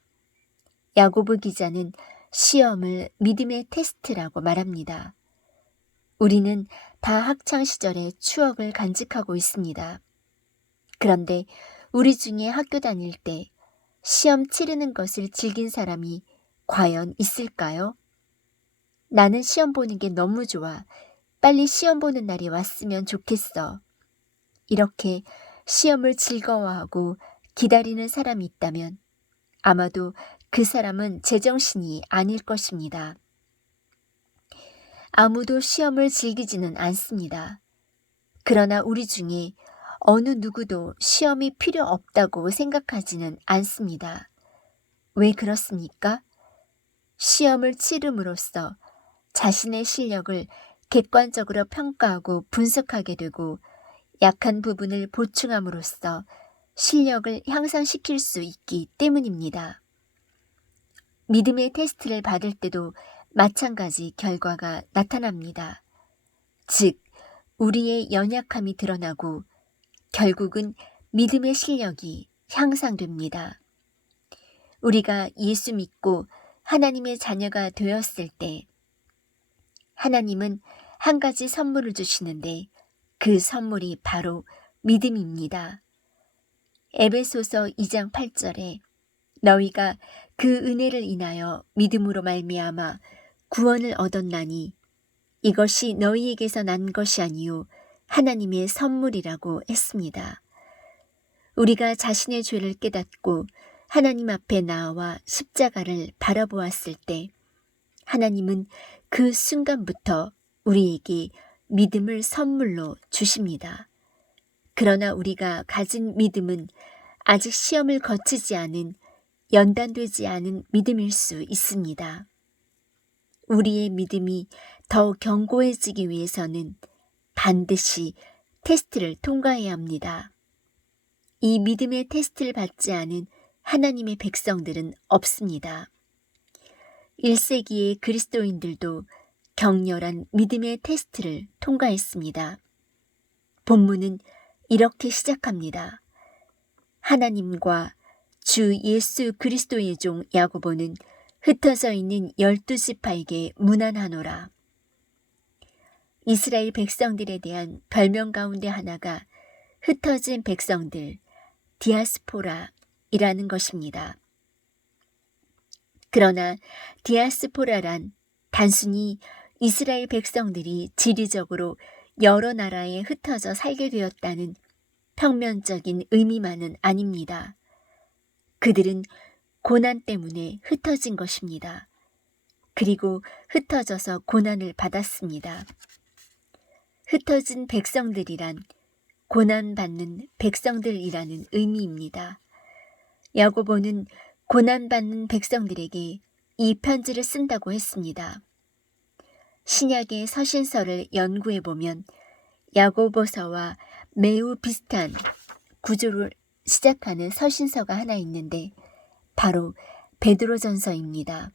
야고보 기자는 시험을 믿음의 테스트라고 말합니다. 우리는 다 학창시절의 추억을 간직하고 있습니다. 그런데 우리 중에 학교 다닐 때 시험 치르는 것을 즐긴 사람이 과연 있을까요? 나는 시험 보는 게 너무 좋아. 빨리 시험 보는 날이 왔으면 좋겠어. 이렇게 시험을 즐거워하고 기다리는 사람이 있다면 아마도 그 사람은 제정신이 아닐 것입니다. 아무도 시험을 즐기지는 않습니다. 그러나 우리 중에 어느 누구도 시험이 필요 없다고 생각하지는 않습니다. 왜 그렇습니까? 시험을 치름으로써 자신의 실력을 객관적으로 평가하고 분석하게 되고 약한 부분을 보충함으로써 실력을 향상시킬 수 있기 때문입니다. 믿음의 테스트를 받을 때도 마찬가지 결과가 나타납니다. 즉, 우리의 연약함이 드러나고 결국은 믿음의 실력이 향상됩니다. 우리가 예수 믿고 하나님의 자녀가 되었을 때 하나님은 한 가지 선물을 주시는데 그 선물이 바로 믿음입니다. 에베소서 2장 8절에 너희가 그 은혜를 인하여 믿음으로 말미암아 구원을 얻었나니 이것이 너희에게서 난 것이 아니요 하나님의 선물이라고 했습니다. 우리가 자신의 죄를 깨닫고 하나님 앞에 나와 십자가를 바라보았을 때 하나님은 그 순간부터 우리에게 믿음을 선물로 주십니다. 그러나 우리가 가진 믿음은 아직 시험을 거치지 않은 연단되지 않은 믿음일 수 있습니다. 우리의 믿음이 더 견고해지기 위해서는 반드시 테스트를 통과해야 합니다. 이 믿음의 테스트를 받지 않은 하나님의 백성들은 없습니다. 1세기의 그리스도인들도 격렬한 믿음의 테스트를 통과했습니다. 본문은 이렇게 시작합니다. 하나님과 주 예수 그리스도의 종 야고보는 흩어져 있는 12지파에게 문안하노라. 이스라엘 백성들에 대한 별명 가운데 하나가 흩어진 백성들, 디아스포라이라는 것입니다. 그러나 디아스포라란 단순히 이스라엘 백성들이 지리적으로 여러 나라에 흩어져 살게 되었다는 평면적인 의미만은 아닙니다. 그들은 고난 때문에 흩어진 것입니다. 그리고 흩어져서 고난을 받았습니다. 흩어진 백성들이란 고난받는 백성들이라는 의미입니다. 야고보는 고난받는 백성들에게 이 편지를 쓴다고 했습니다. 신약의 서신서를 연구해보면 야고보서와 매우 비슷한 구조를 시작하는 서신서가 하나 있는데 바로 베드로전서입니다.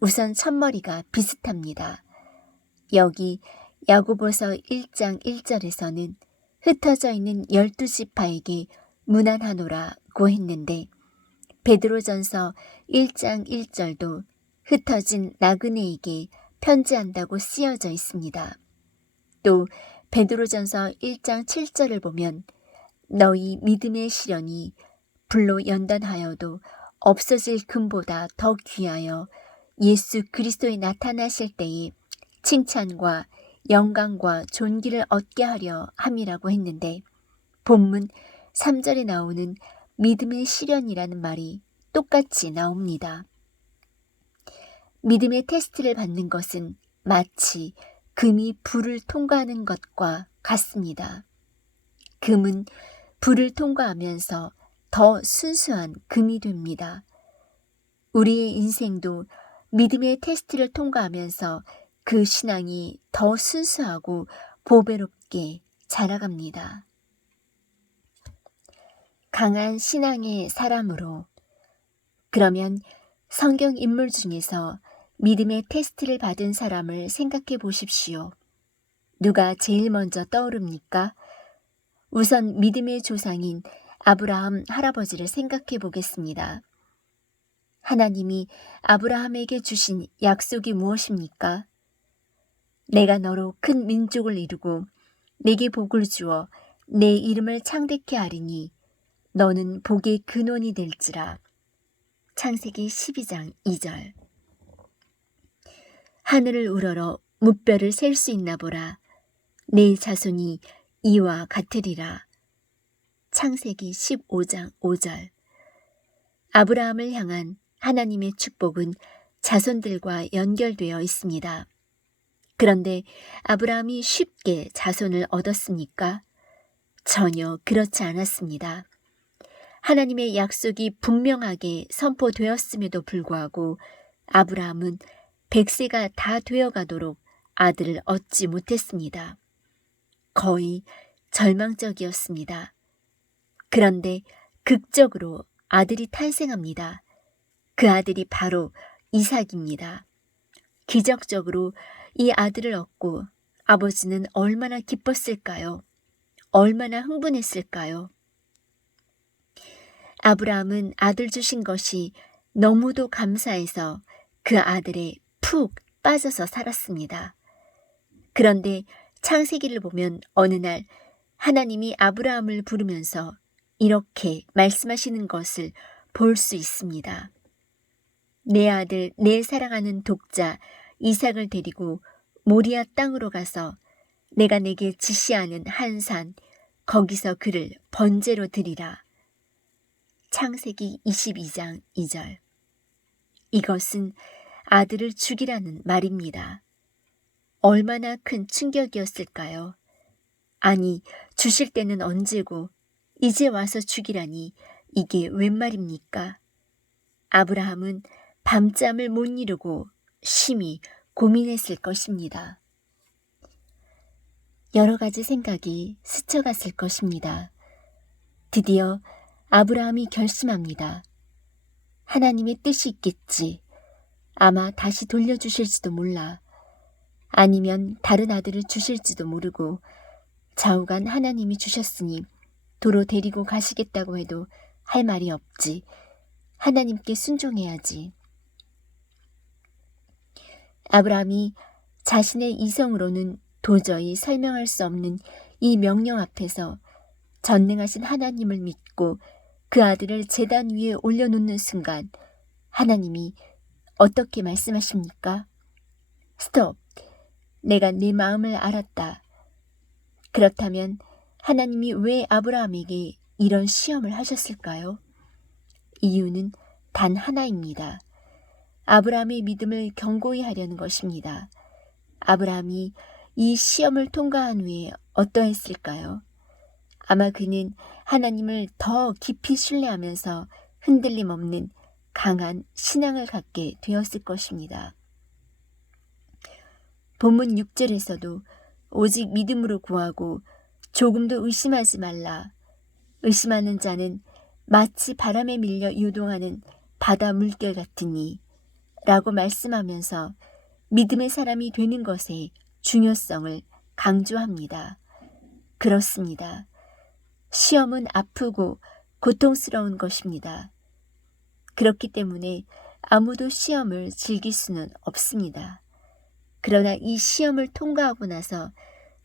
우선 첫머리가 비슷합니다. 여기 야고보서 1장 1절에서는 흩어져 있는 12지파에게 문안하노라고 했는데 베드로전서 1장 1절도 흩어진 나그네에게 편지한다고 쓰여져 있습니다. 또 베드로전서 1장 7절을 보면 너희 믿음의 시련이 불로 연단하여도 없어질 금보다 더 귀하여 예수 그리스도에 나타나실 때에 칭찬과 영광과 존귀를 얻게 하려 함이라고 했는데 본문 3절에 나오는 믿음의 시련이라는 말이 똑같이 나옵니다. 믿음의 테스트를 받는 것은 마치 금이 불을 통과하는 것과 같습니다. 금은 불을 통과하면서 더 순수한 금이 됩니다. 우리의 인생도 믿음의 테스트를 통과하면서 그 신앙이 더 순수하고 보배롭게 자라갑니다. 강한 신앙의 사람으로. 그러면 성경 인물 중에서 믿음의 테스트를 받은 사람을 생각해 보십시오. 누가 제일 먼저 떠오릅니까? 우선 믿음의 조상인 아브라함 할아버지를 생각해 보겠습니다. 하나님이 아브라함에게 주신 약속이 무엇입니까? 내가 너로 큰 민족을 이루고 내게 복을 주어 내 이름을 창대케 하리니 너는 복의 근원이 될지라. 창세기 12장 2절. 하늘을 우러러 무뼈를 셀 수 있나 보라. 내 자손이 이와 같으리라. 창세기 15장 5절. 아브라함을 향한 하나님의 축복은 자손들과 연결되어 있습니다. 그런데 아브라함이 쉽게 자손을 얻었습니까? 전혀 그렇지 않았습니다. 하나님의 약속이 분명하게 선포되었음에도 불구하고 아브라함은 100세가 다 되어가도록 아들을 얻지 못했습니다. 거의 절망적이었습니다. 그런데 극적으로 아들이 탄생합니다. 그 아들이 바로 이삭입니다. 기적적으로 이 아들을 얻고 아버지는 얼마나 기뻤을까요? 얼마나 흥분했을까요? 아브라함은 아들 주신 것이 너무도 감사해서 그 아들에 푹 빠져서 살았습니다. 그런데 창세기를 보면 어느 날 하나님이 아브라함을 부르면서 이렇게 말씀하시는 것을 볼 수 있습니다. 내 아들, 내 사랑하는 독자 이삭을 데리고 모리아 땅으로 가서 내가 내게 지시하는 한 산, 거기서 그를 번제로 드리라. 창세기 22장 2절. 이것은 아들을 죽이라는 말입니다. 얼마나 큰 충격이었을까요? 아니, 주실 때는 언제고 이제 와서 죽이라니 이게 웬 말입니까? 아브라함은 밤잠을 못 이루고 심히 고민했을 것입니다. 여러 가지 생각이 스쳐갔을 것입니다. 드디어 아브라함이 결심합니다. 하나님의 뜻이 있겠지. 아마 다시 돌려주실지도 몰라. 아니면 다른 아들을 주실지도 모르고 좌우간 하나님이 주셨으니 도로 데리고 가시겠다고 해도 할 말이 없지. 하나님께 순종해야지. 아브라함이 자신의 이성으로는 도저히 설명할 수 없는 이 명령 앞에서 전능하신 하나님을 믿고 그 아들을 제단 위에 올려놓는 순간 하나님이 어떻게 말씀하십니까? 스톱! 내가 네 마음을 알았다. 그렇다면 하나님이 왜 아브라함에게 이런 시험을 하셨을까요? 이유는 단 하나입니다. 아브라함의 믿음을 견고히 하려는 것입니다. 아브라함이 이 시험을 통과한 후에 어떠했을까요? 아마 그는 하나님을 더 깊이 신뢰하면서 흔들림 없는 강한 신앙을 갖게 되었을 것입니다. 본문 6절에서도 오직 믿음으로 구하고 조금도 의심하지 말라. 의심하는 자는 마치 바람에 밀려 요동하는 바다 물결 같으니 라고 말씀하면서 믿음의 사람이 되는 것의 중요성을 강조합니다. 그렇습니다. 시험은 아프고 고통스러운 것입니다. 그렇기 때문에 아무도 시험을 즐길 수는 없습니다. 그러나 이 시험을 통과하고 나서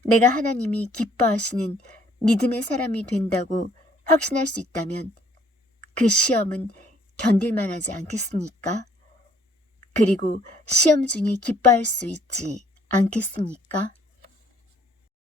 내가 하나님이 기뻐하시는 믿음의 사람이 된다고 확신할 수 있다면 그 시험은 견딜만 하지 않겠습니까? 그리고 시험 중에 기뻐할 수 있지 않겠습니까?